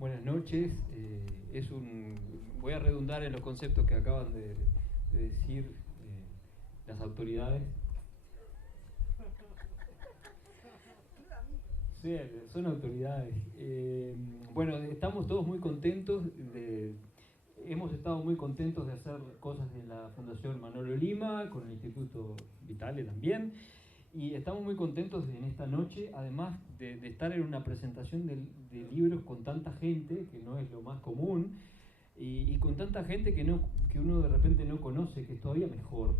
Buenas noches. Voy a redundar en los conceptos que acaban de decir las autoridades. Sí, son autoridades. Bueno, estamos todos muy contentos. Hemos estado muy contentos de hacer cosas en la Fundación Manolo Lima, con el Instituto Vitale también. Y estamos muy contentos en esta noche, además de estar en una presentación de libros con tanta gente, que no es lo más común, y con tanta gente que uno de repente no conoce, que es todavía mejor,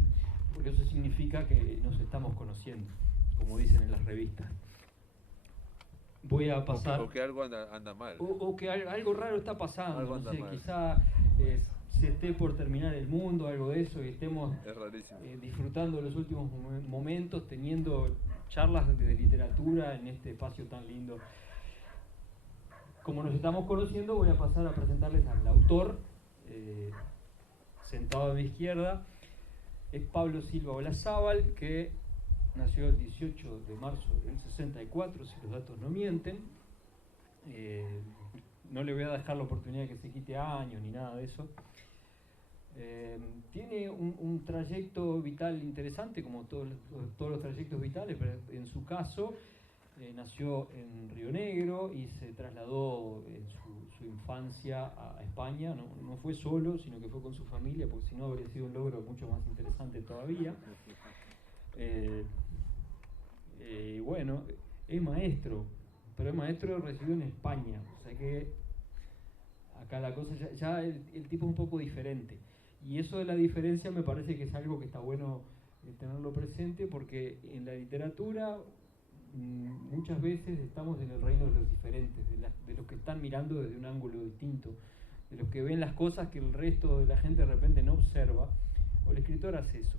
porque eso significa que nos estamos conociendo, como dicen en las revistas. Voy a pasar... O que algo anda mal. O que algo raro está pasando, Algo no anda sé, mal. quizá se esté por terminar el mundo, algo de eso, y estemos disfrutando de los últimos momentos, teniendo charlas de literatura en este espacio tan lindo. Como nos estamos conociendo, voy a pasar a presentarles al autor, sentado a mi izquierda. Es Pablo Silva Olazábal, que nació el 18 de marzo del 64, si los datos no mienten. No le voy a dejar la oportunidad de que se quite años ni nada de eso. Tiene un trayecto vital interesante, como todos los trayectos vitales, pero en su caso nació en Río Negro y se trasladó en su infancia a España. No fue solo, sino que fue con su familia, porque si no habría sido un logro mucho más interesante todavía. Bueno, es maestro, pero es maestro recibido en España, o sea que acá la cosa ya el tipo es un poco diferente. Y eso de la diferencia me parece que es algo que está bueno tenerlo presente, porque en la literatura muchas veces estamos en el reino de los diferentes, de los que están mirando desde un ángulo distinto, de los que ven las cosas que el resto de la gente de repente no observa, o el escritor hace eso.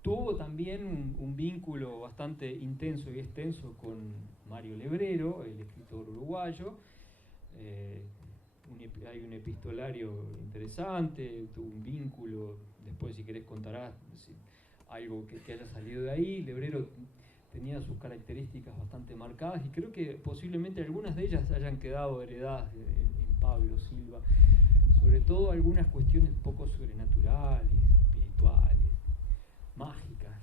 Tuvo también un vínculo bastante intenso y extenso con Mario Lebrero, el escritor uruguayo. Hay un epistolario interesante, tuvo un vínculo, después si querés contarás algo que haya salido de ahí. Lebrero tenía sus características bastante marcadas y creo que posiblemente algunas de ellas hayan quedado heredadas en Pablo Silva, sobre todo algunas cuestiones un poco sobrenaturales, espirituales, mágicas,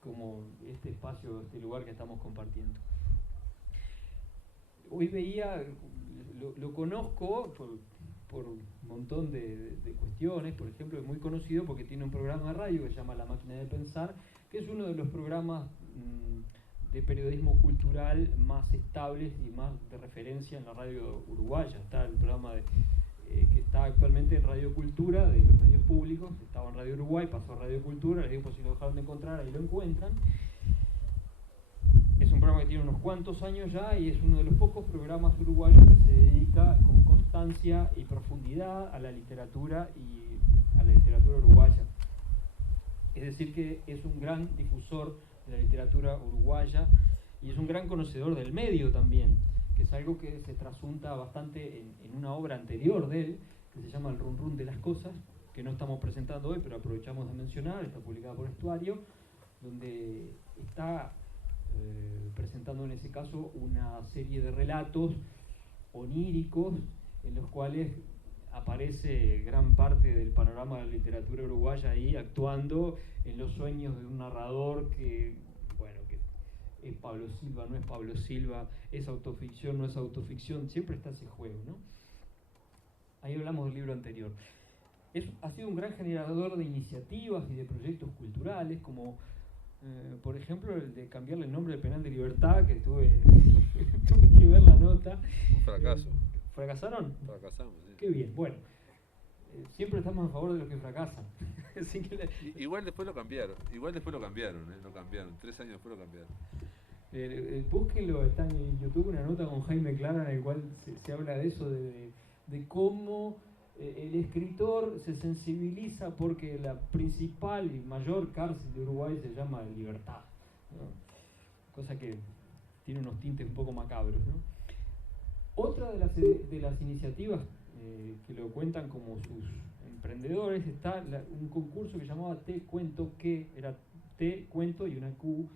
como este espacio, este lugar que estamos compartiendo. Hoy veía, lo conozco por un montón de cuestiones. Por ejemplo, es muy conocido porque tiene un programa de radio que se llama La Máquina de Pensar, que es uno de los programas de periodismo cultural más estables y más de referencia en la radio uruguaya. Está el programa que está actualmente en Radio Cultura, de los medios públicos. Estaba en Radio Uruguay, pasó a Radio Cultura, les digo por si lo dejaron de encontrar, ahí lo encuentran. Es un programa que tiene unos cuantos años ya y es uno de los pocos programas uruguayos que se dedica con constancia y profundidad a la literatura y a la literatura uruguaya. Es decir, que es un gran difusor de la literatura uruguaya y es un gran conocedor del medio también, que es algo que se trasunta bastante en una obra anterior de él, que se llama El Run Run de las Cosas, que no estamos presentando hoy, pero aprovechamos de mencionar. Está publicada por Estuario, donde está presentando en ese caso una serie de relatos oníricos en los cuales aparece gran parte del panorama de la literatura uruguaya ahí actuando en los sueños de un narrador que, bueno, que es Pablo Silva, no es Pablo Silva, es autoficción, no es autoficción, siempre está ese juego, ¿no? Ahí hablamos del libro anterior. Ha sido un gran generador de iniciativas y de proyectos culturales, como por ejemplo el de cambiarle el nombre del penal de Libertad, que tuve que ver la nota. Un fracaso. ¿Fracasaron? Fracasamos, sí. Qué bien, bueno. Siempre estamos a favor de los que fracasan. Igual después lo cambiaron. Lo cambiaron. 3 años después lo cambiaron. Búsquenlo, está en YouTube una nota con Jaime Clara en el cual se habla de eso, de cómo el escritor se sensibiliza porque la principal y mayor cárcel de Uruguay se llama Libertad, ¿no? Cosa que tiene unos tintes un poco macabros, ¿no? Otra de las iniciativas que lo cuentan como sus emprendedores está un concurso que llamaba Te Cuento Que, era Te Cuento y una Q,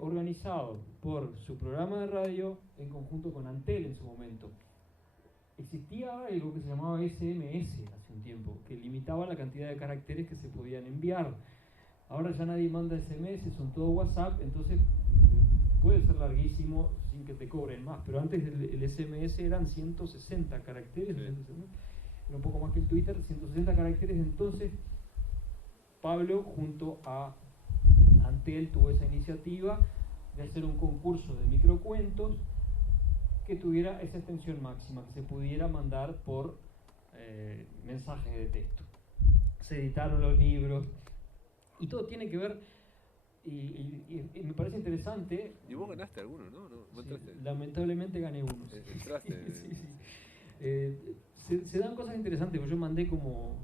organizado por su programa de radio en conjunto con Antel en su momento. Existía algo que se llamaba SMS hace un tiempo, que limitaba la cantidad de caracteres que se podían enviar. Ahora ya nadie manda SMS, son todo WhatsApp, entonces puede ser larguísimo sin que te cobren más, pero antes el SMS eran 160 caracteres, sí. Era un poco más que el Twitter, 160 caracteres. Entonces Pablo junto a Antel tuvo esa iniciativa de hacer un concurso de microcuentos que tuviera esa extensión máxima, que se pudiera mandar por mensajes de texto. Se editaron los libros y todo tiene que ver, y me parece interesante. Y vos ganaste alguno, ¿no? Sí, lamentablemente gané uno. Entraste. Sí. Se dan cosas interesantes, porque yo mandé como,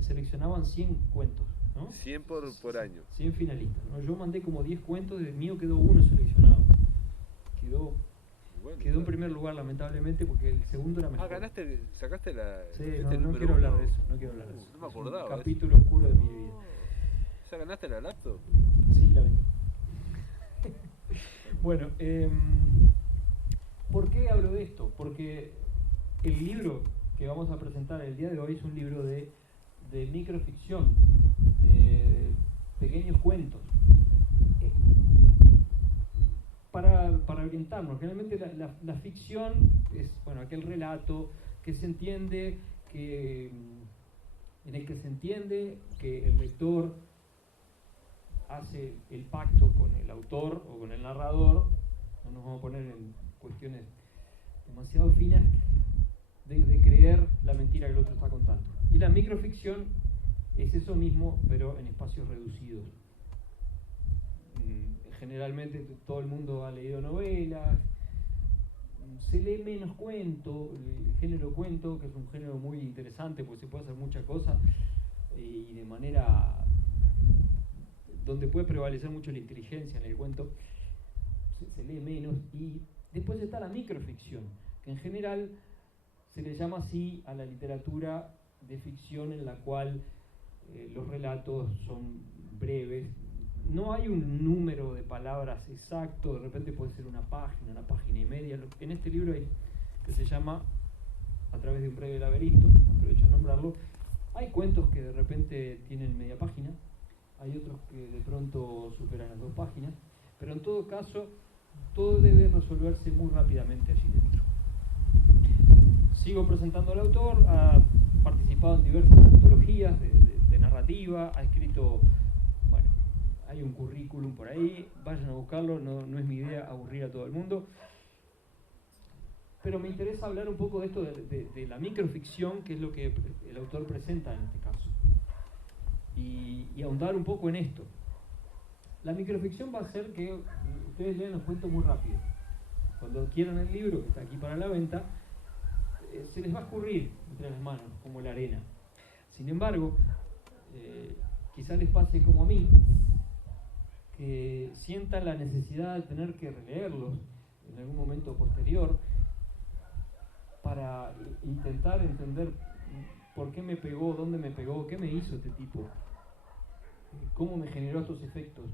seleccionaban 100 cuentos, ¿no? 100 por año. 100 finalistas, ¿no? Yo mandé como 10 cuentos, del mío quedó uno seleccionado. Quedó en primer lugar, lamentablemente, porque el segundo era mejor. Ganaste, sacaste la... Sí, no quiero hablar de eso, No me acordaba. Es un capítulo oscuro de mi vida. ¿Ya ganaste la laptop? Sí, la vendí. Bueno, ¿por qué hablo de esto? Porque el libro que vamos a presentar el día de hoy es un libro de microficción, de pequeños cuentos. Para orientarnos, generalmente la ficción es, bueno, aquel relato que se entiende, en el que se entiende que el lector hace el pacto con el autor o con el narrador. No nos vamos a poner en cuestiones demasiado finas, de creer la mentira que el otro está contando. Y la microficción es eso mismo, pero en espacios reducidos. Generalmente todo el mundo ha leído novelas, se lee menos cuento, el género cuento, que es un género muy interesante porque se puede hacer muchas cosas y de manera donde puede prevalecer mucho la inteligencia en el cuento, se lee menos. Y después está la microficción, que en general se le llama así a la literatura de ficción en la cual los relatos son breves. No hay un número de palabras exacto, de repente puede ser una página y media. En este libro hay, que se llama A través de un breve laberinto, aprovecho a nombrarlo, hay cuentos que de repente tienen media página, hay otros que de pronto superan las 2 páginas, pero en todo caso todo debe resolverse muy rápidamente allí dentro. Sigo presentando al autor, ha participado en diversas antologías de narrativa, ha escrito, bueno, hay un currículum por ahí, vayan a buscarlo, no es mi idea aburrir a todo el mundo. Pero me interesa hablar un poco de esto de la microficción, que es lo que el autor presenta en este caso. Y ahondar un poco en esto. La microficción va a hacer que ustedes lean los cuentos muy rápido. Cuando adquieran el libro, que está aquí para la venta, se les va a escurrir entre las manos, como la arena. Sin embargo, quizás les pase como a mí, que sientan la necesidad de tener que releerlos en algún momento posterior para intentar entender por qué me pegó, dónde me pegó, qué me hizo este tipo, cómo me generó estos efectos,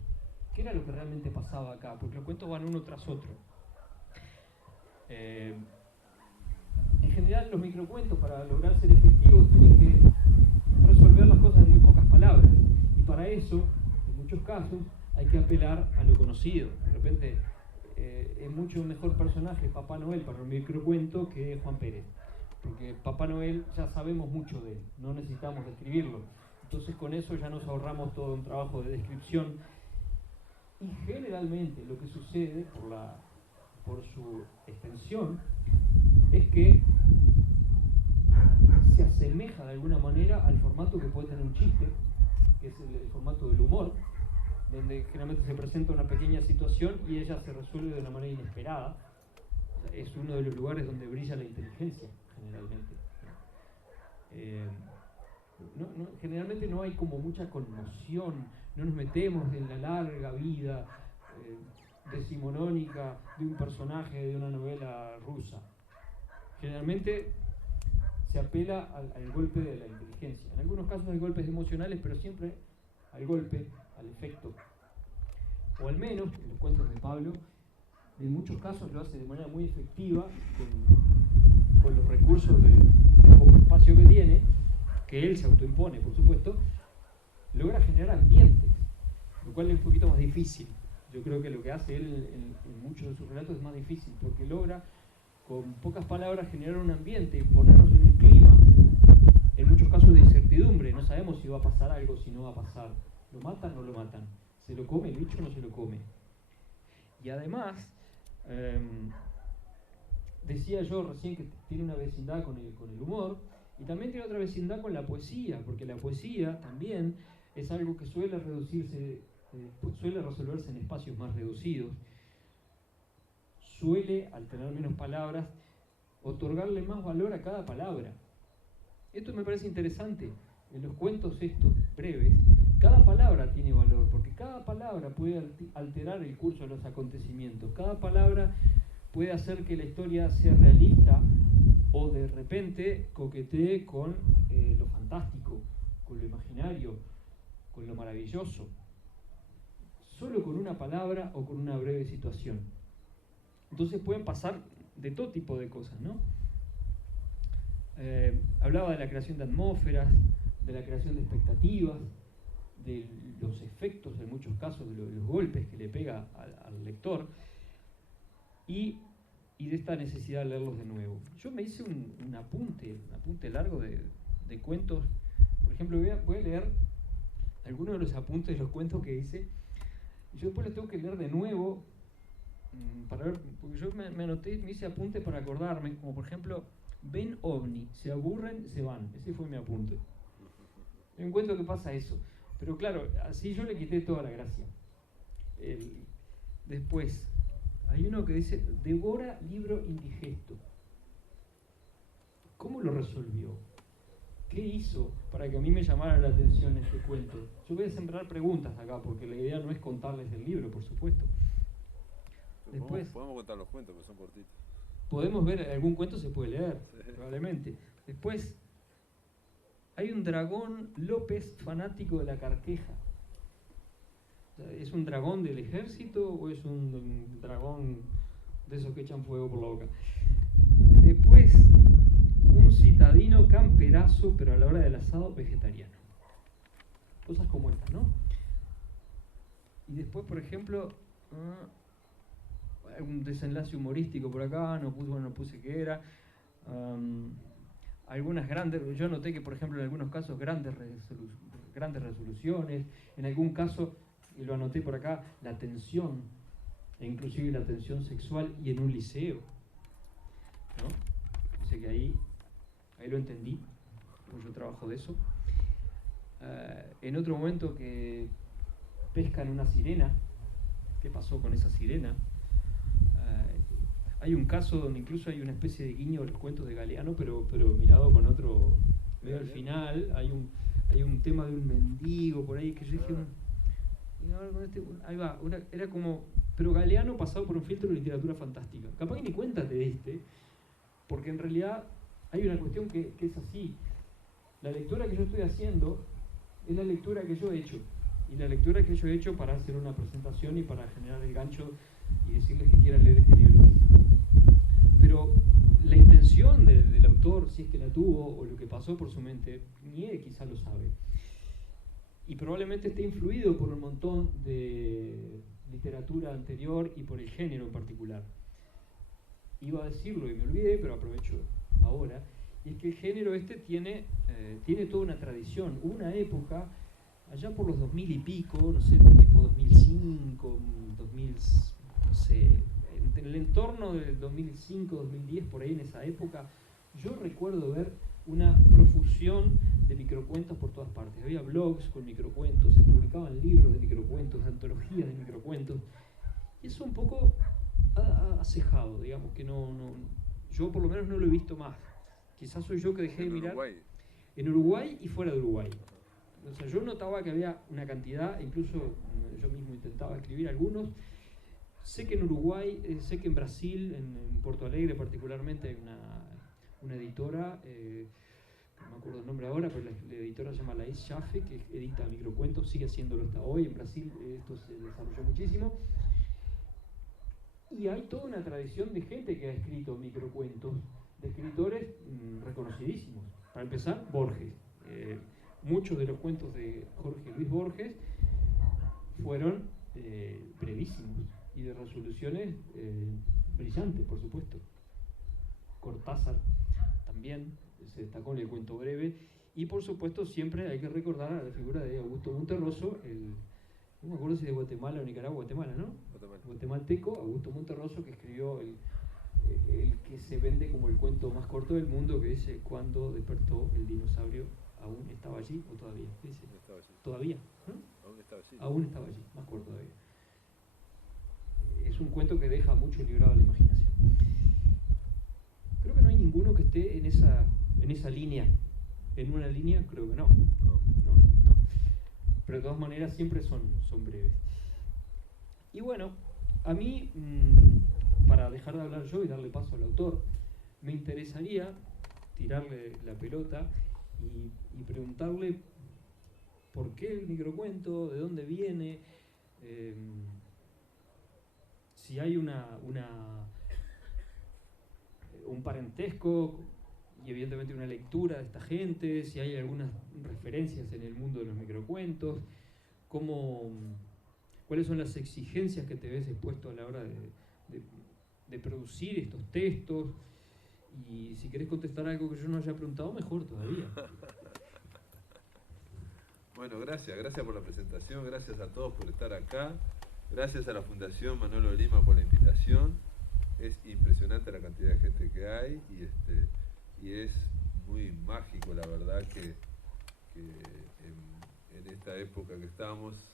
qué era lo que realmente pasaba acá, porque los cuentos van uno tras otro. En general, los microcuentos, para lograr ser efectivos, tienen que resolver las cosas en muy pocas palabras, y para eso, en muchos casos, hay que apelar a lo conocido. De repente es mucho mejor personaje Papá Noel para un microcuento que Juan Pérez, porque Papá Noel ya sabemos mucho de él, no necesitamos describirlo. Entonces con eso ya nos ahorramos todo un trabajo de descripción. Y generalmente lo que sucede por su extensión es que se asemeja de alguna manera al formato que puede tener un chiste, que es el formato del humor, donde generalmente se presenta una pequeña situación y ella se resuelve de una manera inesperada. O sea, es uno de los lugares donde brilla la inteligencia, generalmente. Generalmente no hay como mucha conmoción, no nos metemos en la larga vida decimonónica de un personaje de una novela rusa. Generalmente se apela al golpe de la inteligencia. En algunos casos hay golpes emocionales, pero siempre al golpe, al efecto. o al menos en los cuentos de Pablo, en muchos casos lo hace de manera muy efectiva con los recursos del poco espacio que tiene, que él se autoimpone, por supuesto, logra generar ambientes, lo cual es un poquito más difícil. Yo creo que lo que hace él en muchos de sus relatos es más difícil, porque logra con pocas palabras generar un ambiente y ponernos en un clima, en muchos casos de incertidumbre. No sabemos si va a pasar algo, si no va a pasar. ¿Lo matan o no lo matan? ¿Se lo come el bicho o no se lo come? Y además, decía yo recién que tiene una vecindad con el humor, y también tiene otra vecindad con la poesía, porque la poesía también es algo que suele resolverse en espacios más reducidos, suele, al tener menos palabras, otorgarle más valor a cada palabra. Esto me parece interesante. En los cuentos estos breves, cada palabra tiene valor, porque cada palabra puede alterar el curso de los acontecimientos. Cada palabra puede hacer que la historia sea realista o de repente coquetee con lo fantástico, con lo imaginario, con lo maravilloso. Solo con una palabra o con una breve situación. Entonces pueden pasar de todo tipo de cosas, ¿no? Hablaba de la creación de atmósferas, de la creación de expectativas, de los efectos, en muchos casos, de los golpes que le pega al lector, y de esta necesidad de leerlos de nuevo. Yo me hice un apunte largo de cuentos. Por ejemplo, voy a leer algunos de los apuntes de los cuentos que hice, y yo después los tengo que leer de nuevo, para ver, porque yo me anoté, me hice apuntes para acordarme, como por ejemplo, ven ovni, se aburren, se van. Ese fue mi apunte. Yo encuentro que pasa eso. Pero claro, así yo le quité toda la gracia. Después, hay uno que dice, devora libro indigesto. ¿Cómo lo resolvió? ¿Qué hizo para que a mí me llamara la atención este cuento? Yo voy a sembrar preguntas acá, porque la idea no es contarles el libro, por supuesto. Después, podemos contar los cuentos, que son cortitos. Podemos ver, algún cuento se puede leer, sí, probablemente. Después, hay un dragón López fanático de la carqueja. O sea, ¿es un dragón del ejército o es un dragón de esos que echan fuego por la boca? Después, un citadino camperazo, pero a la hora del asado vegetariano. Cosas como estas, ¿no? Y después, por ejemplo, un desenlace humorístico por acá, no puse qué era. Algunas grandes, yo noté que, por ejemplo, en algunos casos grandes resoluciones, en algún caso, y lo anoté por acá, la tensión, e inclusive la tensión sexual, y en un liceo, ¿no? O sea que ahí lo entendí, pues yo trabajo de eso. En otro momento que pescan una sirena, ¿qué pasó con esa sirena? Hay un caso donde incluso hay una especie de guiño a los cuentos de Galeano, pero mirado con otro, medio al final, hay un tema de un mendigo por ahí que yo dije, ahí va, era como, pero Galeano pasado por un filtro de literatura fantástica. Capaz que ni cuenta te diste, porque en realidad hay una cuestión que es así. La lectura que yo estoy haciendo es la lectura que yo he hecho, y la lectura que yo he hecho para hacer una presentación y para generar el gancho y decirles que quieran leer este libro. Pero la intención del autor, si es que la tuvo, o lo que pasó por su mente, ni él quizá lo sabe. Y probablemente esté influido por un montón de literatura anterior y por el género en particular. Iba a decirlo y me olvidé, pero aprovecho ahora. Y es que el género este tiene toda una tradición. Hubo una época, allá por los 2000 y pico, no sé, tipo 2005, 2000, no sé, en el entorno del 2005, 2010, por ahí en esa época, yo recuerdo ver una profusión de microcuentos por todas partes. Había blogs con microcuentos, se publicaban libros de microcuentos, antologías de microcuentos, y eso un poco ha cejado, digamos que yo por lo menos no lo he visto más. Quizás soy yo que dejé de mirar. Uruguay. En Uruguay y fuera de Uruguay. O sea, yo notaba que había una cantidad, incluso yo mismo intentaba escribir algunos. Sé que en Uruguay, sé que en Brasil, en Porto Alegre particularmente, hay una editora, no me acuerdo el nombre ahora, pero la editora se llama Laís Schaffe, que edita microcuentos, sigue haciéndolo hasta hoy. En Brasil esto se desarrolló muchísimo. Y hay toda una tradición de gente que ha escrito microcuentos, de escritores reconocidísimos. Para empezar, Borges. Muchos de los cuentos de Jorge Luis Borges fueron brevísimos y de resoluciones brillantes, por supuesto. Cortázar también se destacó en el cuento breve, y por supuesto siempre hay que recordar a la figura de Augusto Monterroso, no me acuerdo si de Guatemala o Nicaragua, Guatemala, ¿no? Guatemalteco, Augusto Monterroso, que escribió el que se vende como el cuento más corto del mundo, que dice: cuando despertó el dinosaurio, ¿aún estaba allí o todavía? Dice, estaba allí. ¿Todavía? ¿No? Aún estaba allí. Aún estaba allí, más corto todavía. Es un cuento que deja mucho librado a la imaginación. Creo que no hay ninguno que esté en esa línea. En una línea, creo que no. No. Pero de todas maneras siempre son breves. Y bueno, a mí, para dejar de hablar yo y darle paso al autor, me interesaría tirarle la pelota y preguntarle por qué el microcuento, de dónde viene, si hay un parentesco y evidentemente una lectura de esta gente, si hay algunas referencias en el mundo de los microcuentos, cuáles son las exigencias que te ves expuesto a la hora de producir estos textos, y si querés contestar algo que yo no haya preguntado, mejor todavía. Bueno, gracias por la presentación, gracias a todos por estar acá, gracias a la Fundación Manolo Lima por la invitación. Es impresionante la cantidad de gente que hay y es muy mágico, la verdad, que en esta época que estamos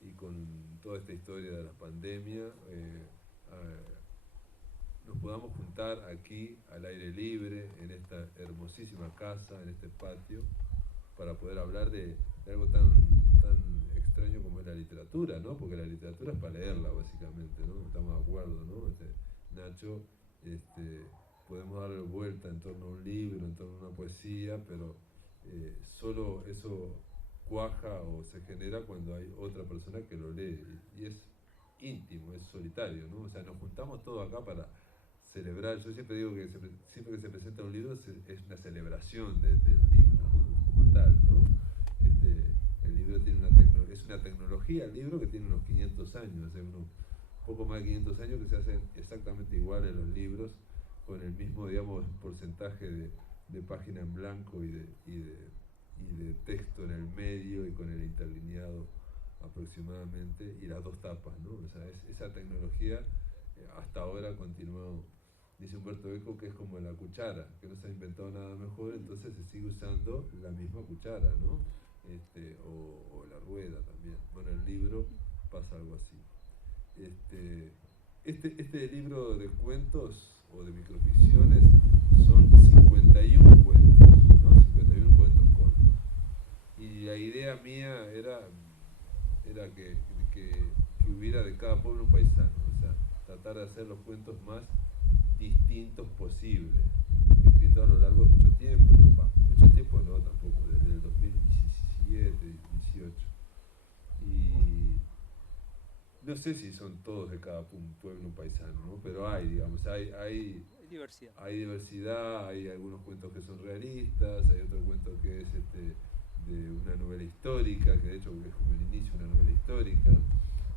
y con toda esta historia de la pandemia, nos podamos juntar aquí al aire libre, en esta hermosísima casa, en este patio, para poder hablar de algo tan extraño como es la literatura, ¿no? Porque la literatura es para leerla, básicamente, ¿no? Estamos de acuerdo, ¿no? Nacho, podemos darle vuelta en torno a un libro, en torno a una poesía, pero solo eso cuaja o se genera cuando hay otra persona que lo lee, y es íntimo, es solitario, ¿no? O sea, nos juntamos todos acá para celebrar. Yo siempre digo que siempre que se presenta un libro es una celebración del libro, ¿no? Como tal, ¿no? El libro tiene es una tecnología, el libro, que tiene unos 500 años, poco más de 500 años, que se hacen exactamente iguales los libros, con el mismo, digamos, porcentaje de página en blanco y de texto en el medio, y con el interlineado aproximadamente, y las dos tapas, ¿no? O sea, esa tecnología hasta ahora continuó. Dice Humberto Eco que es como la cuchara, que no se ha inventado nada mejor, entonces se sigue usando la misma cuchara, ¿no? O la rueda también. Bueno, el libro pasa algo así. Este libro de cuentos o de microficciones son 51 cuentos, ¿no? 51 cuentos cortos. Y la idea mía era que hubiera de cada pueblo un paisano, o sea, tratar de hacer los cuentos más distintos posibles, escritos a lo largo de mucho tiempo, ¿no? Mucho tiempo no, tampoco, desde el 2017, 18. Y no sé si son todos de cada pueblo un paisano, ¿no? Pero hay, digamos, hay diversidad. Hay diversidad, hay algunos cuentos que son realistas, hay otro cuento que es de una novela histórica, que de hecho es como el inicio de una novela histórica,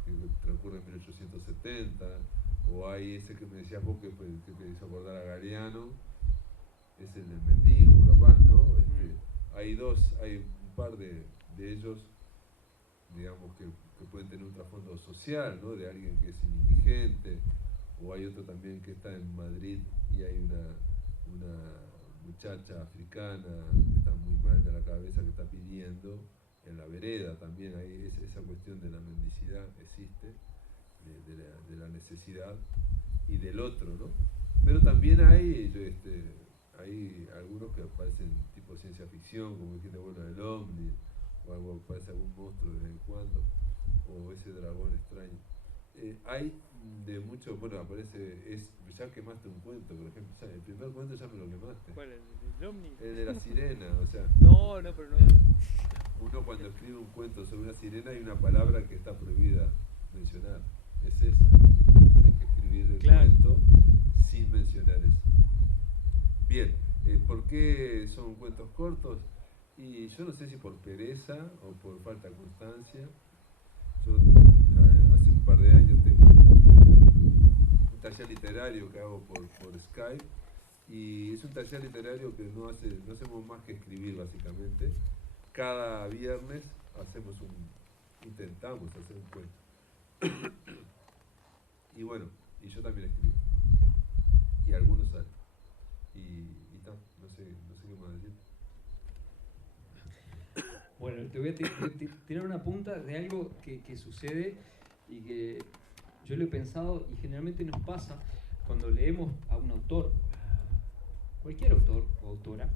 que transcurre en 1870, o hay ese que me decías vos que te hizo acordar a Galeano, es el del mendigo, capaz, ¿no? Hay un par de ellos, digamos, que pueden tener un trasfondo social, ¿no? De alguien que es indigente, o hay otro también que está en Madrid y hay una muchacha africana que está muy mal de la cabeza, que está pidiendo en la vereda. También hay esa cuestión de la mendicidad, existe, de la necesidad y del otro, ¿no? Pero también hay algunos que parecen tipo ciencia ficción, como dijiste, bueno, el ovni, o algo, parece algún monstruo de vez en cuando, o ese dragón extraño. hay de mucho, bueno, aparece, ya quemaste un cuento, por ejemplo, ya, el primer cuento ya me lo quemaste. ¿Cuál? ¿El ovni? El de la sirena, o sea. No, pero no. Uno cuando escribe un cuento sobre una sirena hay una palabra que está prohibida mencionar, es esa. Hay que escribir el cuento sin mencionar eso. Bien, ¿por qué son cuentos cortos? Y yo no sé si por pereza o por falta de constancia. Yo hace un par de años tengo un taller literario que hago por Skype, y es un taller literario que no hacemos más que escribir básicamente. Cada viernes intentamos hacer un cuento. Y bueno, y yo también escribo. Y algunos salen. Y tal, no sé qué más decir. Bueno, te voy a tirar una punta de algo que sucede y que yo lo he pensado y generalmente nos pasa cuando leemos a un autor, cualquier autor o autora,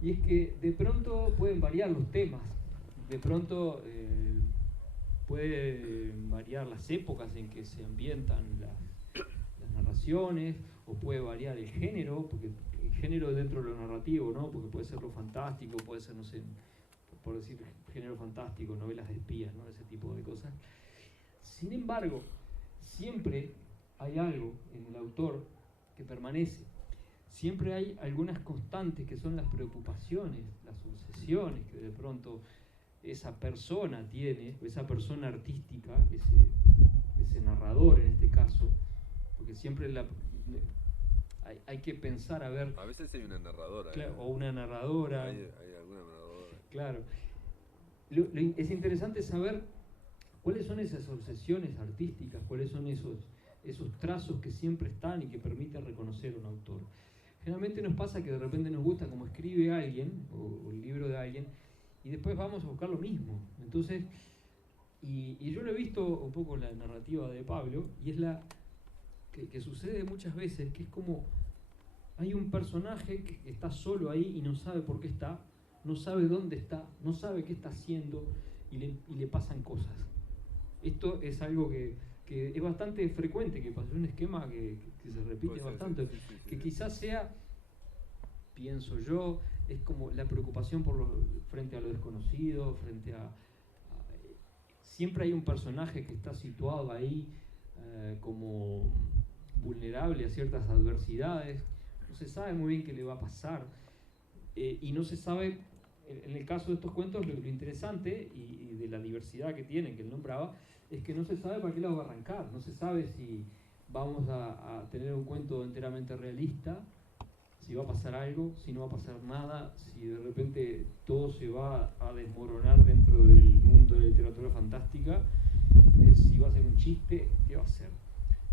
y es que de pronto pueden variar los temas, de pronto pueden variar las épocas en que se ambientan las narraciones, o puede variar el género, porque el género dentro de lo narrativo, ¿no? Porque puede ser lo fantástico, puede ser, no sé, por decir género fantástico, novelas de espías, ¿no? Ese tipo de cosas. Sin embargo, siempre hay algo en el autor que permanece. Siempre hay algunas constantes que son las preocupaciones, las obsesiones que de pronto esa persona tiene, o esa persona artística, ese narrador en este caso, porque siempre hay que pensar a ver... A veces hay una narradora. Claro, o una narradora. Hay alguna narradora. Claro. Es interesante saber cuáles son esas obsesiones artísticas, cuáles son esos trazos que siempre están y que permiten reconocer a un autor. Generalmente nos pasa que de repente nos gusta cómo escribe alguien, o el libro de alguien, y después vamos a buscar lo mismo. Entonces, y yo lo he visto un poco en la narrativa de Pablo, y es que sucede muchas veces, que es como hay un personaje que está solo ahí y no sabe por qué está, no sabe dónde está, no sabe qué está haciendo, y le pasan cosas. Esto es algo que es bastante frecuente, que pasa, un esquema que se repite bastante, que quizás sea, pienso yo, es como la preocupación frente a lo desconocido, siempre hay un personaje que está situado ahí como vulnerable a ciertas adversidades, no se sabe muy bien qué le va a pasar, y no se sabe, en el caso de estos cuentos, lo interesante y de la diversidad que tienen, que él nombraba, es que no se sabe para qué lado va a arrancar, no se sabe si vamos a tener un cuento enteramente realista, si va a pasar algo, si no va a pasar nada, si de repente todo se va a desmoronar dentro del mundo de la literatura fantástica, si va a ser un chiste, qué va a ser.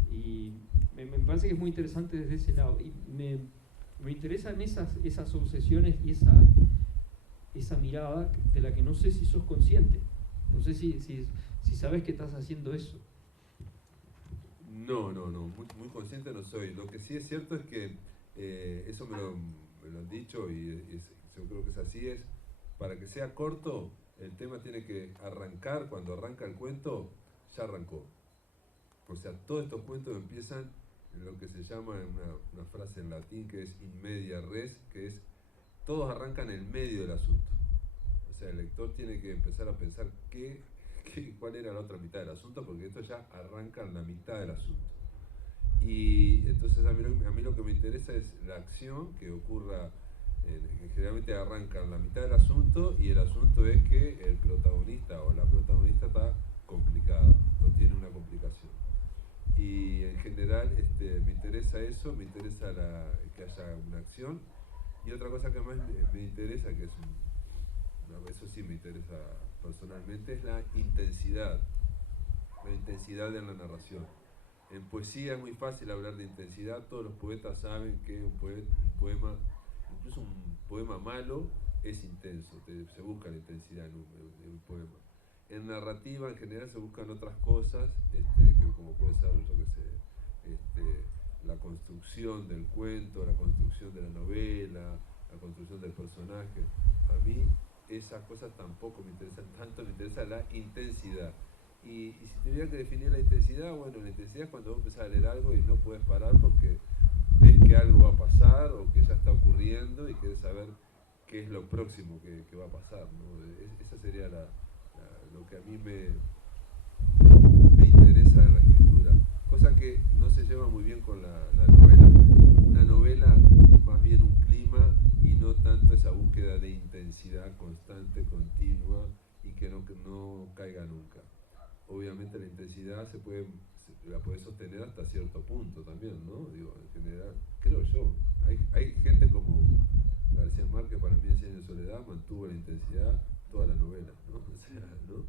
Y me parece que es muy interesante desde ese lado, y me interesan esas obsesiones y esa mirada de la que no sé si sos consciente, no sé si sabes que estás haciendo eso. No, muy consciente no soy. Lo que sí es cierto es que eso me lo han dicho, y yo creo que es así, es para que sea corto, el tema tiene que arrancar, cuando arranca el cuento, ya arrancó. O sea, todos estos cuentos empiezan en lo que se llama una frase en latín que es in media res, que es todos arrancan en el medio del asunto. O sea, el lector tiene que empezar a pensar cuál era la otra mitad del asunto, porque esto ya arranca en la mitad del asunto. Y entonces a mí lo que me interesa es la acción que ocurra, que generalmente arranca en la mitad del asunto, y el asunto es que el protagonista o la protagonista está complicada, o tiene una complicación. Y en general me interesa eso, me interesa que haya una acción. Y otra cosa que más me interesa, que eso sí me interesa personalmente, es la intensidad de la narración. En poesía es muy fácil hablar de intensidad, todos los poetas saben que un poema, incluso un poema malo, es intenso, se busca la intensidad en un poema. En narrativa en general se buscan otras cosas, como puede ser, yo qué sé, la construcción del cuento, la construcción de la novela, la construcción del personaje. A mí esas cosas tampoco me interesan tanto, me interesa la intensidad. Y si tuviera que definir la intensidad, bueno, la intensidad es cuando vos empezás a leer algo y no podés parar porque ves que algo va a pasar o que ya está ocurriendo y querés saber qué es lo próximo que va a pasar, ¿no? Esa sería lo que a mí me interesa en la escritura, cosa que no se lleva muy bien con la novela. Una novela es más bien un clima y no tanto esa búsqueda de intensidad constante, continua y que no caiga nunca. Obviamente la intensidad la puede sostener hasta cierto punto también, ¿no? Digo, en general, creo yo. Hay gente como García Márquez, para mí en 100 años de soledad, mantuvo la intensidad toda la novela, ¿no? O sea, ¿no?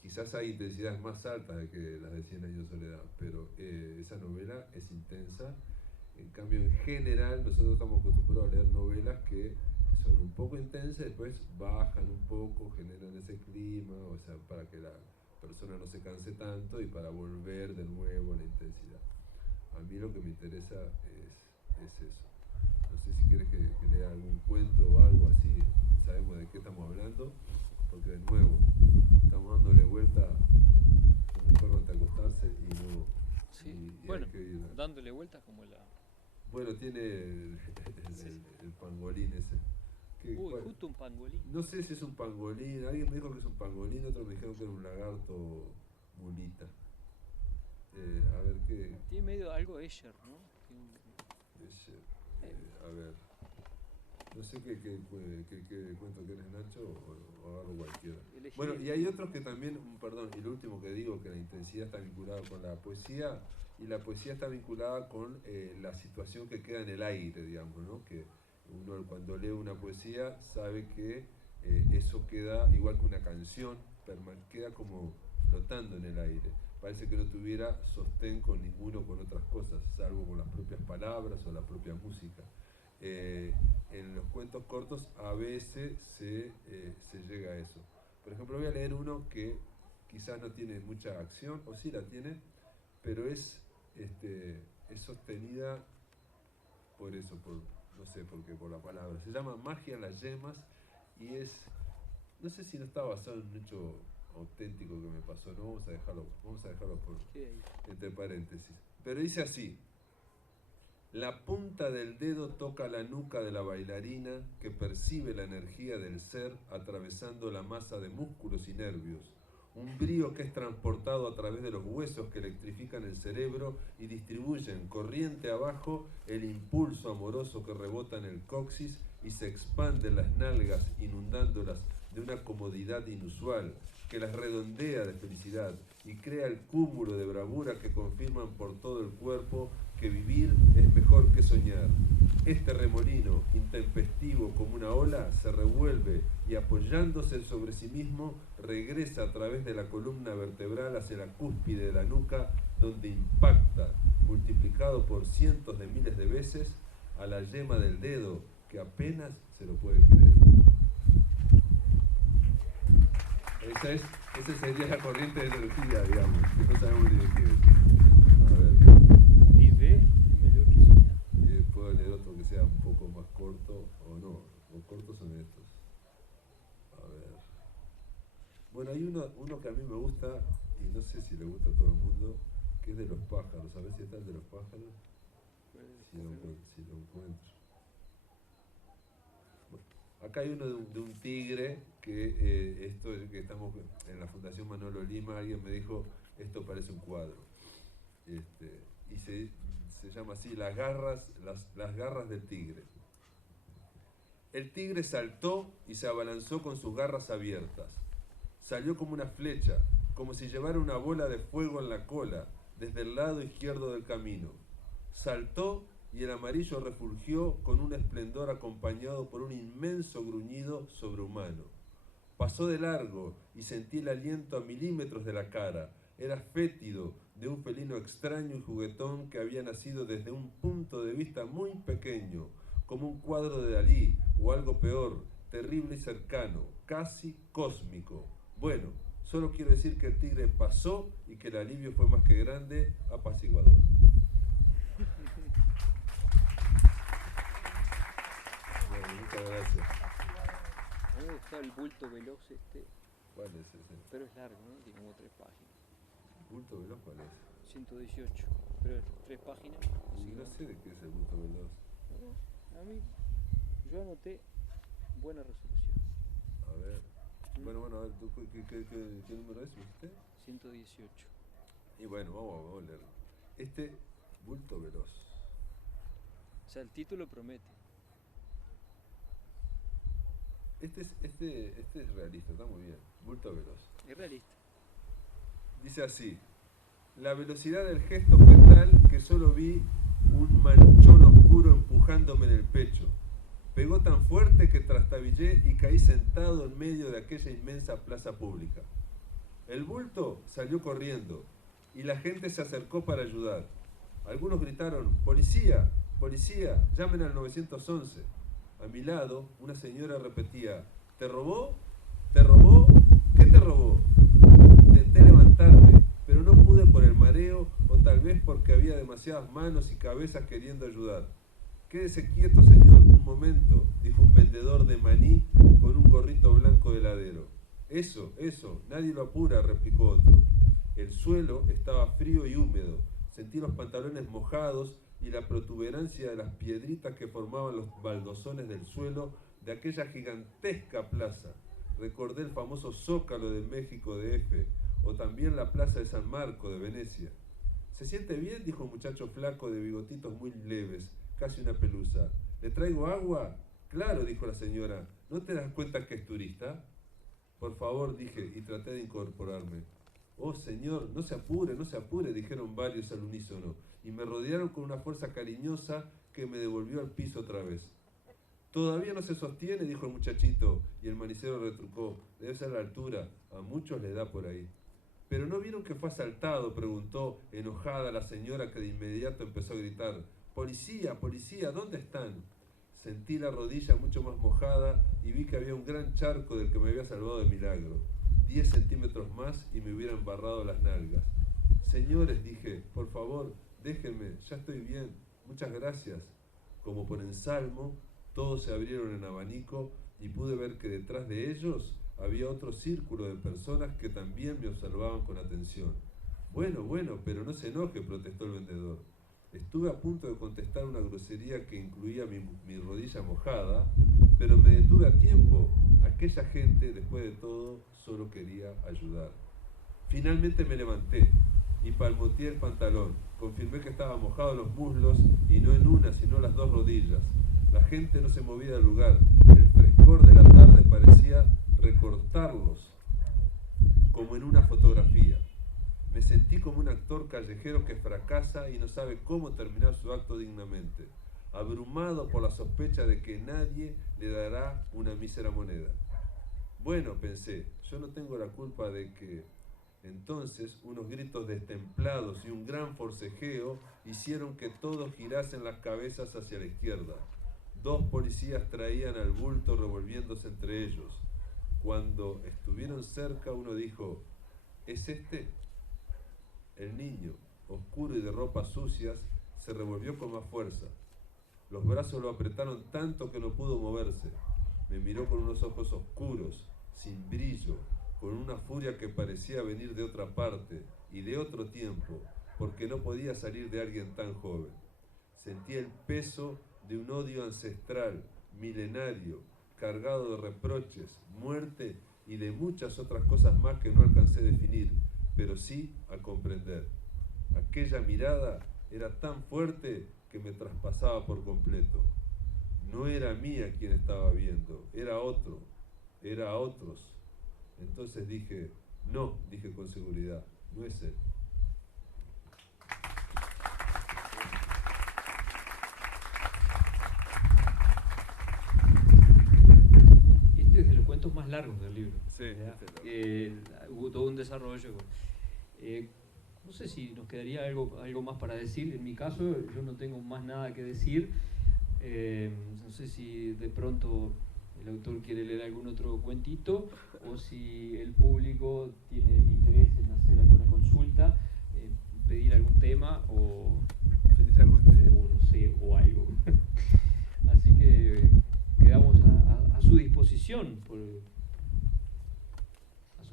Quizás hay intensidades más altas que las de 100 años de soledad, pero esa novela es intensa. En cambio, en general, nosotros estamos acostumbrados a leer novelas que son un poco intensas, después bajan un poco, generan ese clima, o sea, para que la persona no se canse tanto y para volver de nuevo a la intensidad. A mí lo que me interesa es eso. No sé si quieres que lea algún cuento o algo así, sabemos de qué estamos hablando, porque de nuevo, estamos dándole vuelta como un perro hasta acostarse y no... Sí. Y bueno, hay que ir dándole vueltas como la... Bueno, tiene el pangolín ese. Uy, justo un pangolín. No sé si es un pangolín, alguien me dijo que es un pangolín, otros me dijeron que era un lagarto mulita. A ver qué... Tiene medio algo Escher, ¿no? Escher. A ver. No sé qué cuento querés, Nacho, o agarro cualquiera. Bueno, y hay otros que también, perdón, y lo último que digo, que la intensidad está vinculada con la poesía, y la poesía está vinculada con la situación que queda en el aire, digamos, ¿no? Que uno cuando lee una poesía sabe que eso queda, igual que una canción, queda como flotando en el aire. Parece que no tuviera sostén con ninguno, con otras cosas, salvo con las propias palabras o la propia música. En los cuentos cortos a veces se llega a eso. Por ejemplo, voy a leer uno que quizás no tiene mucha acción, o sí la tiene, pero es sostenida por eso, no sé por qué, por la palabra. Se llama Magia en las yemas y no sé si no está basado en un hecho auténtico que me pasó, no vamos a dejarlo entre paréntesis. Pero dice así: la punta del dedo toca la nuca de la bailarina que percibe la energía del ser atravesando la masa de músculos y nervios. Un brío que es transportado a través de los huesos que electrifican el cerebro y distribuyen corriente abajo el impulso amoroso que rebota en el coxis y se expande en las nalgas inundándolas de una comodidad inusual que las redondea de felicidad y crea el cúmulo de bravura que confirman por todo el cuerpo que vivir es mejor que soñar. Este remolino, intempestivo como una ola, se revuelve y apoyándose sobre sí mismo, regresa a través de la columna vertebral hacia la cúspide de la nuca, donde impacta, multiplicado por cientos de miles de veces, a la yema del dedo, que apenas se lo puede creer. Esa sería la corriente de energía, digamos, que no sabemos ni de qué es. A ver. Vive, es mejor que soñar. Puedo leer otro que sea un poco más corto, o no, los cortos son estos. A ver. Bueno, hay uno que a mí me gusta, y no sé si le gusta a todo el mundo, que es de los pájaros. A ver si está el de los pájaros. Si lo encuentro. Acá hay uno de un tigre, que esto es que estamos en la Fundación Manolo Lima, alguien me dijo, esto parece un cuadro. Y se llama así, las garras del tigre. El tigre saltó y se abalanzó con sus garras abiertas. Salió como una flecha, como si llevara una bola de fuego en la cola, desde el lado izquierdo del camino. Saltó y el amarillo refulgió con un esplendor acompañado por un inmenso gruñido sobrehumano. Pasó de largo y sentí el aliento a milímetros de la cara. Era fétido, de un felino extraño y juguetón que había nacido desde un punto de vista muy pequeño, como un cuadro de Dalí, o algo peor, terrible y cercano, casi cósmico. Bueno, solo quiero decir que el tigre pasó y que el alivio fue más que grande, apaciguador. Bueno, muchas gracias. A mí me gustaba el bulto veloz ¿Cuál es ese? Pero es largo, ¿no? Tiene como 3 páginas. ¿Bulto veloz cuál es? 118, pero 3 páginas. Y no sé de qué es el bulto veloz. A mí, yo anoté buena resolución. A ver. Bueno, a ver, ¿tú, qué número es usted? 118. Y bueno, vamos a leerlo. Este bulto veloz. O sea, el título promete. Este es realista, está muy bien. Bulto veloz. Es realista. Dice así: la velocidad del gesto fue tal que solo vi un manchón oscuro empujándome en el pecho. Pegó tan fuerte que trastabillé y caí sentado en medio de aquella inmensa plaza pública. El bulto salió corriendo y la gente se acercó para ayudar. Algunos gritaron: ¡Policía! ¡Policía! ¡Llamen al 911! A mi lado, una señora repetía: ¿te robó? ¿Te robó? ¿Qué te robó? Intenté levantarme, pero no pude por el mareo o tal vez porque había demasiadas manos y cabezas queriendo ayudar. Quédese quieto, señor, un momento, dijo un vendedor de maní con un gorrito blanco de heladero. Eso, nadie lo apura, replicó otro. El suelo estaba frío y húmedo. Sentí los pantalones mojados y la protuberancia de las piedritas que formaban los baldosones del suelo de aquella gigantesca plaza. Recordé el famoso Zócalo de México DF, o también la plaza de San Marco de Venecia. ¿Se siente bien?, dijo un muchacho flaco de bigotitos muy leves, casi una pelusa. ¿Le traigo agua? Claro, dijo la señora. ¿No te das cuenta que es turista? Por favor, dije, y traté de incorporarme. Oh, señor, no se apure, dijeron varios al unísono, y me rodearon con una fuerza cariñosa que me devolvió al piso otra vez. Todavía no se sostiene, dijo el muchachito, y el manicero retrucó. Debe ser la altura, a muchos le da por ahí. ¿Pero no vieron que fue asaltado?, preguntó, enojada la señora, que de inmediato empezó a gritar. ¡Policía, policía! ¿Dónde están? Sentí la rodilla mucho más mojada y vi que había un gran charco del que me había salvado de milagro. 10 centímetros más y me hubiera embarrado las nalgas. Señores, dije, por favor, déjenme, ya estoy bien, muchas gracias. Como por ensalmo, todos se abrieron en abanico y pude ver que detrás de ellos había otro círculo de personas que también me observaban con atención. Bueno, pero no se enoje, protestó el vendedor. Estuve a punto de contestar una grosería que incluía mi rodilla mojada, pero me detuve a tiempo. Aquella gente, después de todo, solo quería ayudar. Finalmente me levanté y palmoteé el pantalón. Confirmé que estaba mojado en los muslos y no en una, sino las 2 rodillas. La gente no se movía del lugar. El frescor de la tarde parecía recortarlos, como en una fotografía. Me sentí como un actor callejero que fracasa y no sabe cómo terminar su acto dignamente, abrumado por la sospecha de que nadie le dará una mísera moneda. Bueno, pensé, yo no tengo la culpa de que... Entonces, unos gritos destemplados y un gran forcejeo hicieron que todos girasen las cabezas hacia la izquierda. 2 policías traían al bulto revolviéndose entre ellos. Cuando estuvieron cerca, uno dijo: ¿es este? El niño, oscuro y de ropas sucias, se revolvió con más fuerza. Los brazos lo apretaron tanto que no pudo moverse. Me miró con unos ojos oscuros, sin brillo, con una furia que parecía venir de otra parte y de otro tiempo, porque no podía salir de alguien tan joven. Sentía el peso de un odio ancestral, milenario, cargado de reproches, muerte y de muchas otras cosas más que no alcancé a definir, pero sí a comprender. Aquella mirada era tan fuerte que me traspasaba por completo. No era a mí a quien estaba viendo, era otro, era a otros. Entonces dije con seguridad, no es él. Este es de los cuentos más largos del libro. Sí, Hubo todo un desarrollo. No sé si nos quedaría algo más para decir. En mi caso, yo no tengo más nada que decir. No sé si de pronto el autor quiere leer algún otro cuentito o si el público tiene interés en hacer alguna consulta, pedir algún tema o no sé, o algo. Así que quedamos a su disposición.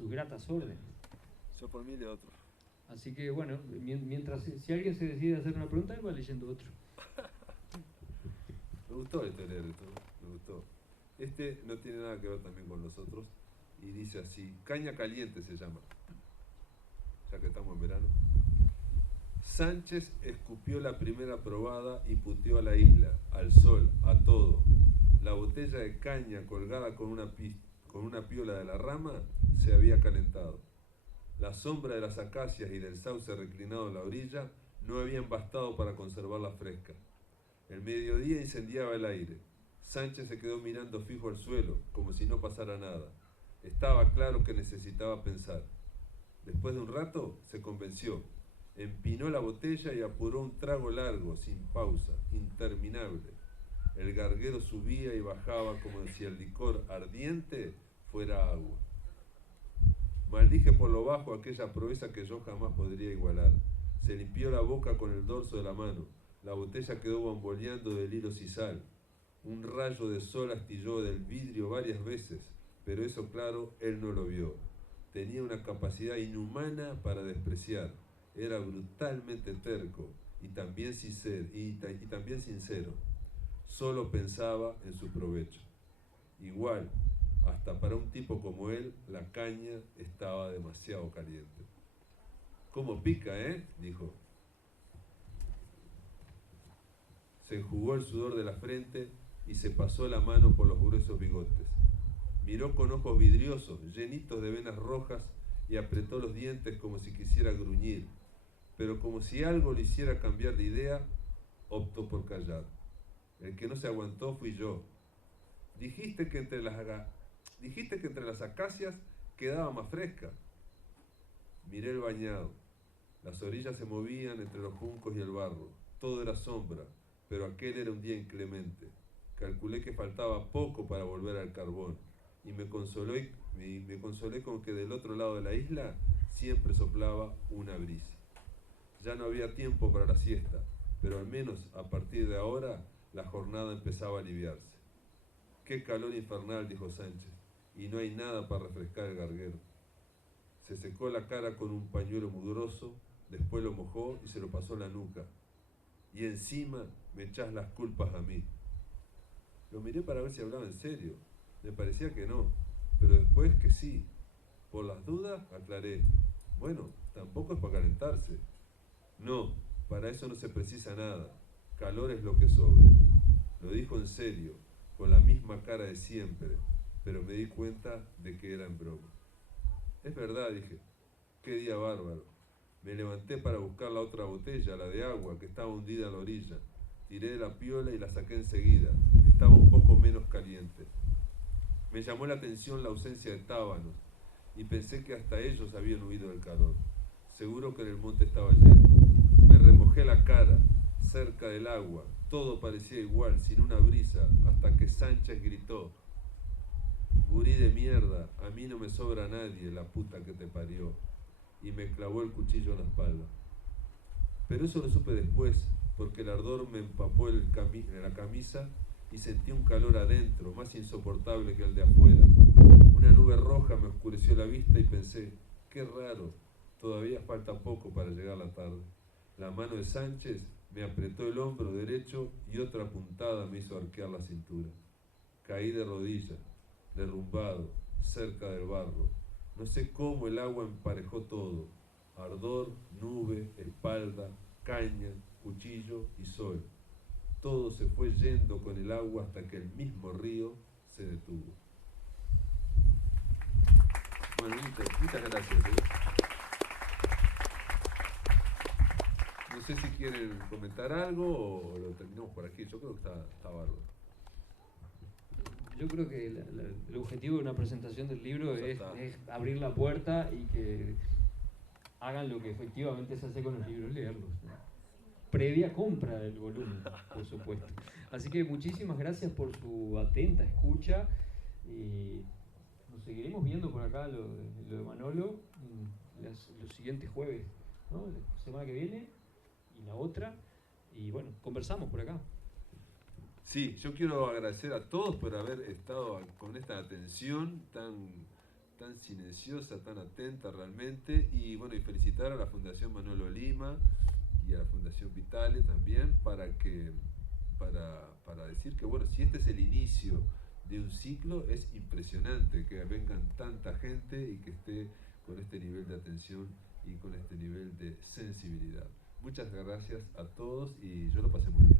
sus gratas órdenes. Yo por mí leo otro. Así que bueno, mientras si alguien se decide hacer una pregunta, él va leyendo otro. Me gustó leer esto, me gustó. Este no tiene nada que ver también con los otros y dice así, Caña Caliente se llama, ya que estamos en verano. Sánchez escupió la primera probada y puteó a la isla, al sol, a todo. La botella de caña colgada con una piola de la rama se había calentado. La sombra de las acacias y del sauce reclinado en la orilla no habían bastado para conservarla fresca. El mediodía incendiaba el aire. Sánchez se quedó mirando fijo al suelo, como si no pasara nada. Estaba claro que necesitaba pensar. Después de un rato, se convenció. Empinó la botella y apuró un trago largo, sin pausa, interminable. El garguero subía y bajaba como si el licor ardiente fuera agua. Maldije por lo bajo aquella proeza que yo jamás podría igualar. Se limpió la boca con el dorso de la mano. La botella quedó bamboleando del hilo sisal. Un rayo de sol astilló del vidrio varias veces, pero eso, claro, él no lo vio. Tenía una capacidad inhumana para despreciar. Era brutalmente terco y también sincero. Solo pensaba en su provecho. Igual, hasta para un tipo como él, la caña estaba demasiado caliente. ¿Cómo pica, dijo. Se enjugó el sudor de la frente y se pasó la mano por los gruesos bigotes. Miró con ojos vidriosos, llenitos de venas rojas, y apretó los dientes como si quisiera gruñir. Pero como si algo le hiciera cambiar de idea, optó por callar. El que no se aguantó fui yo. Dijiste que entre las acacias quedaba más fresca. Miré el bañado. Las orillas se movían entre los juncos y el barro. Todo era sombra, pero aquel era un día inclemente. Calculé que faltaba poco para volver al carbón y me consolé con que del otro lado de la isla siempre soplaba una brisa. Ya no había tiempo para la siesta, pero al menos a partir de ahora la jornada empezaba a aliviarse. Qué calor infernal, dijo Sánchez, y no hay nada para refrescar el garguero. Se secó la cara con un pañuelo mugroso, después lo mojó y se lo pasó en la nuca. Y encima me echás las culpas a mí. Lo miré para ver si hablaba en serio. Me parecía que no, pero después que sí. Por las dudas aclaré. Bueno, tampoco es para calentarse. No, para eso no se precisa nada. Calor es lo que sobra. Lo dijo en serio, con la misma cara de siempre, pero me di cuenta de que era en broma. Es verdad, dije. Qué día bárbaro. Me levanté para buscar la otra botella, la de agua, que estaba hundida en la orilla. Tiré de la piola y la saqué enseguida. Estaba un poco menos caliente. Me llamó la atención la ausencia de tábanos y pensé que hasta ellos habían huido del calor. Seguro que en el monte estaba lleno. Me remojé la cara, cerca del agua. Todo parecía igual, sin una brisa, hasta que Sánchez gritó: «Gurí de mierda, a mí no me sobra nadie, la puta que te parió», y me clavó el cuchillo en la espalda. Pero eso lo supe después, porque el ardor me empapó en la camisa y sentí un calor adentro, más insoportable que el de afuera. Una nube roja me oscureció la vista y pensé: qué raro, todavía falta poco para llegar la tarde. La mano de Sánchez me apretó el hombro derecho y otra puntada me hizo arquear la cintura. Caí de rodillas, derrumbado, cerca del barro. No sé cómo el agua emparejó todo: ardor, nube, espalda, caña, cuchillo y sol. Todo se fue yendo con el agua hasta que el mismo río se detuvo. Bueno, muchas gracias. No sé si quieren comentar algo o lo terminamos por aquí. Yo creo que está bárbaro. Yo creo que el objetivo de una presentación del libro es abrir la puerta y que hagan lo que efectivamente se hace con los libros, leerlos, ¿no? Previa compra del volumen, por supuesto. Así que muchísimas gracias por su atenta escucha y nos seguiremos viendo por acá lo de Manolo los siguientes jueves, ¿no? La semana que viene y la otra, y bueno, conversamos por acá. Sí, yo quiero agradecer a todos por haber estado con esta atención tan tan silenciosa, tan atenta realmente, y bueno, y felicitar a la Fundación Manolo Lima y a la Fundación Vitale también para decir que bueno, si este es el inicio de un ciclo, es impresionante que vengan tanta gente y que esté con este nivel de atención y con este nivel de sensibilidad. Muchas gracias a todos y yo lo pasé muy bien.